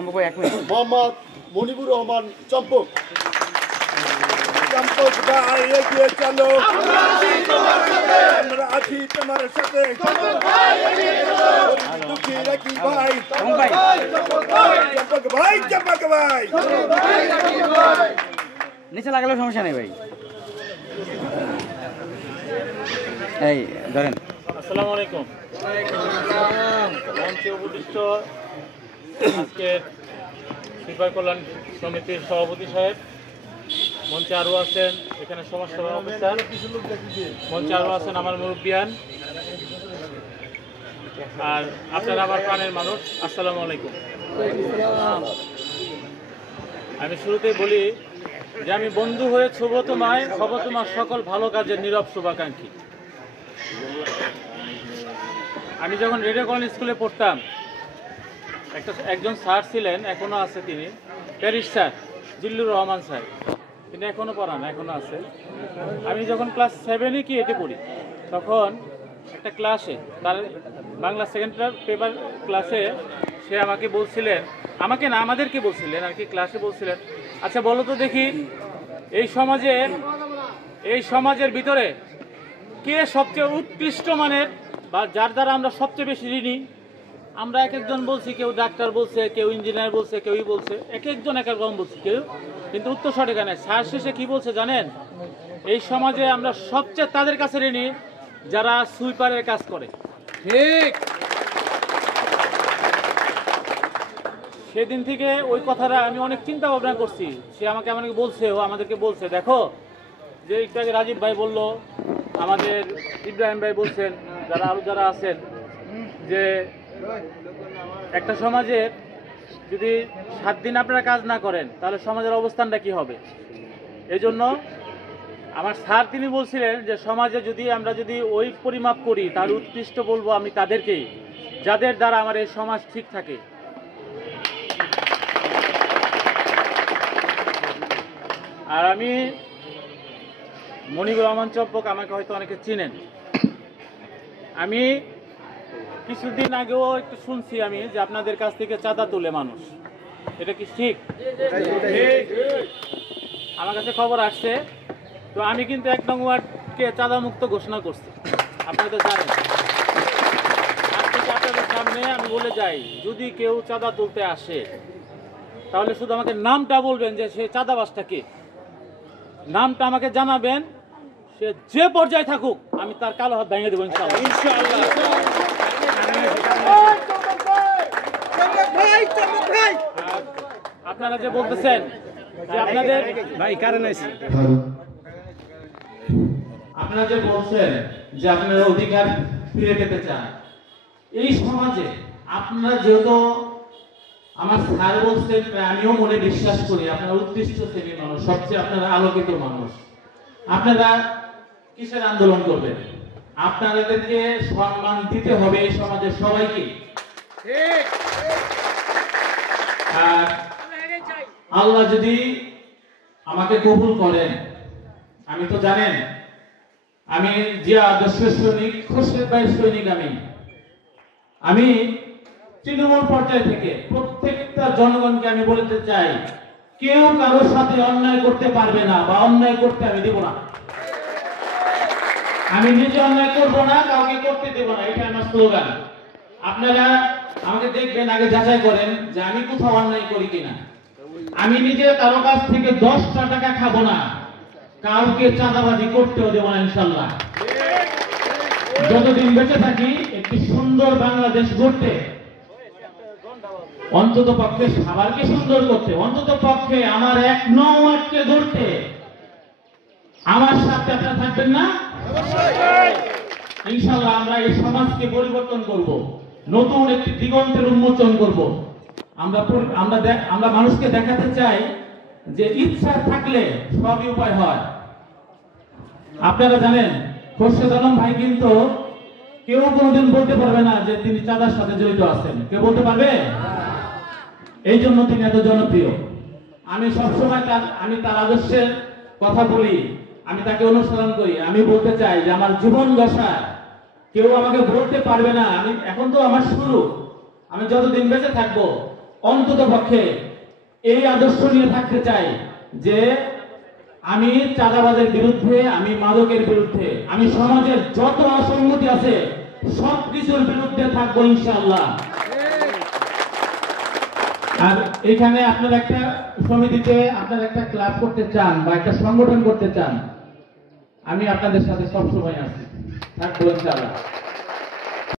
চম্পক ভাই 1 মিনিট। মোহাম্মদ মনিবুর রহমান চম্পক। চম্পক ভাই এগিয়ে চলো, আমরা আছি তোমার সাথে। দুঃখী রাখি ভাই, চম্পক ভাই, চম্পক ভাই। নিচে লাগালে সমস্যা নেই ভাই। এই ধরেন। আসসালামু আলাইকুম। মঞ্চে উপবিষ্ট আজকের সিপাহী কল্যাণ সমিতির সভাপতি সাহেব, মঞ্চে আরও আছেন এখানে সমাজসেবা অফিসার, মঞ্চে আরও আছেন আমার মুরব্বিয়ান, আর আপনারা আমার প্রাণের মানুষ, আসসালামু আলাইকুম। আমি শুরুতেই বলি যে আমি বন্ধু হয়ে ছুব তোমায়, হব তোমার সকল ভালো কাজের নীরব শুভাকাঙ্ক্ষী। আমি যখন রেডিও কলেজ স্কুলে পড়তাম, একজন স্যার ছিলেন, এখনও আছে, তিনি Paris sir, Zillur Rahman sir. তিনি এখনও পড়ান, এখনও আছে। আমি যখন ক্লাস 7-এ কি 8-এ পড়ি, তখন একটা ক্লাসে, তার বাংলা সেকেন্ড পেপার ক্লাসে সে আমাকে বলছিলেন, আমাকে না আমাদেরকে বলছিলেন আর কি, ক্লাসে বলছিলেন, আচ্ছা বলো তো দেখি এই সমাজের ভিতরে কে সবচেয়ে উৎকৃষ্ট মানের বা যার দ্বারা আমরা সবচেয়ে বেশি ঋণী। আমরা এক একজন বলছি, কেউ ডাক্তার বলছে, কেউ ইঞ্জিনিয়ার বলছে, কেউই বলছে, এক একজন এক এক রকম বলছি, কেউ কিন্তু উত্তর সঠিক নেই। স্যার শেষে কি বলছে জানেন? এই সমাজে আমরা সবচেয়ে তাদের কাছে ঋণী যারা সুইপারের কাজ করে। ঠিক সেদিন থেকে ওই কথাটা আমি অনেক চিন্তা ভাবনা করছি। সে আমাকে বলছে, ও আমাদেরকে বলছে, দেখো যে একটু আগে রাজীব ভাই বললো, আমাদের ইব্রাহিম ভাই বলছেন, যারা আছেন, যে একটা সমাজের যদি 7 দিন আপনারা কাজ না করেন তাহলে সমাজের অবস্থানটা কি হবে। এই জন্য আমার স্যার তিনি বলছিলেন যে সমাজে আমরা যদি ওই পরিমাপ করি তাহলে উৎকৃষ্ট বলবো আমি তাদেরকেই, যাদের দ্বারা আমার এই সমাজ ঠিক থাকে। আর আমি মনিবুর রহমান চম্পক, আমাকে হয়তো অনেকে চিনেন। আমি কিছুদিন আগেও একটু শুনছি আমি যে আপনাদের কাছ থেকে চাঁদা তুলে মানুষ, এটা কি ঠিক? আমার কাছে খবর আসছে। তো আমি কিন্তু 1 নং ওয়ার্ডকে চাঁদা মুক্ত ঘোষণা করছি, আপনারা তো জানেন। আজ থেকে আপনাদের সামনে আমি বলে যাই, যদি কেউ চাঁদা তুলতে আসে তাহলে শুধু আমাকে নামটা বলবেন যে সে চাঁদাবাজটা কে, নামটা আমাকে জানাবেন। সে যে পর্যায়ে থাকুক আমি তার কালো হাত ভেঙে দেবো ইনশাআল্লাহ। আপনারা যে বলতেছেন যে আপনাদের ভাই কারণ আছে, আপনারা যে বলছেন যে আপনারা অধিকার ফিরে পেতে চান এই সমাজে, আপনারা যেহেতু আমার স্যার বলছেন, আমিও মনে বিশ্বাস করি আপনারা উৎকৃষ্ট শ্রেণীর মানুষ, সবচেয়ে আপনারা আলোকিত মানুষ। আপনারা কিসের আন্দোলন করবেন? আপনাদেরকে সম্মান দিতে হবে এই সমাজের সবাইকে। আর আল্লাহ যদি আমাকে কবুল করেন, আমি তো জানেন আমি জিয়া আদর্শের সৈনিক, খোরশেদ ভাইয়ের সৈনিক। আমি তৃণমূল পর্যায় থেকে প্রত্যেকটা জনগণকে আমি বলতে চাই, কেউ কারোর সাথে অন্যায় করতে পারবে না বা অন্যায় করতে আমি দেব না। আমি নিজে অন্যায় করব না, কাউকে করতে দেব না, এটা আমার স্লোগান। আপনারা আমাকে দেখবেন, আগে যাচাই করেন যে আমি কোথাও অন্যায় করি কিনা। আমি নিজে কারো কাছ থেকে 10টা টাকা খাবো না, কাউকে চাঁদাবাজি করতেও দেব না ইনশাআল্লাহ। যতদিন বেঁচে থাকি একটি সুন্দর বাংলাদেশ গড়তে, অন্তত পক্ষে সবাইকে সুন্দর করতে, অন্তত পক্ষে আমার 1 নং ওয়ার্ডকে গড়তে আমার সাথে আপনারা থাকবেন না? ইনশাআল্লাহ আমরা এই সমাজকে পরিবর্তন করব, নতুন একটি দিগন্তের উন্মোচন করব। আমরা মানুষকে দেখাতে চাই যে ইচ্ছা থাকলে সবই উপায় হয়। আপনারা জানেন খোরশেদ আলম ভাই কিন্তু কেউ কোনোদিন বলতে পারবে না যে তিনি চাঁদার সাথে জড়িত আছেন, কেউ বলতে পারবে? এই জন্য তিনি এত জনপ্রিয়। আমি সবসময় তার আদর্শের কথা বলি, আমি তাকে অনুসরণ করি। আমি বলতে চাই যে আমার জীবন দশা কেউ আমাকে বলতে পারবে না। এখন তো আমার শুরু, আমি যতদিন বেঁচে থাকবো অন্তত পক্ষে এই আদর্শ নিয়ে থাকতে চাই যে আমি চাঁদাবাজের বিরুদ্ধে, আমি মাদকের বিরুদ্ধে, আমি সমাজের যত অসঙ্গতি আছে সবকিছুর বিরুদ্ধে থাকবো ইনশাআল্লাহ। আর এখানে আপনার একটা সমিতিতে আপনার একটা ক্লাব করতে চান বা একটা সংগঠন করতে চান, আমি আপনাদের সাথে সবসময় আছি, থাকবো ইনশাআল্লাহ।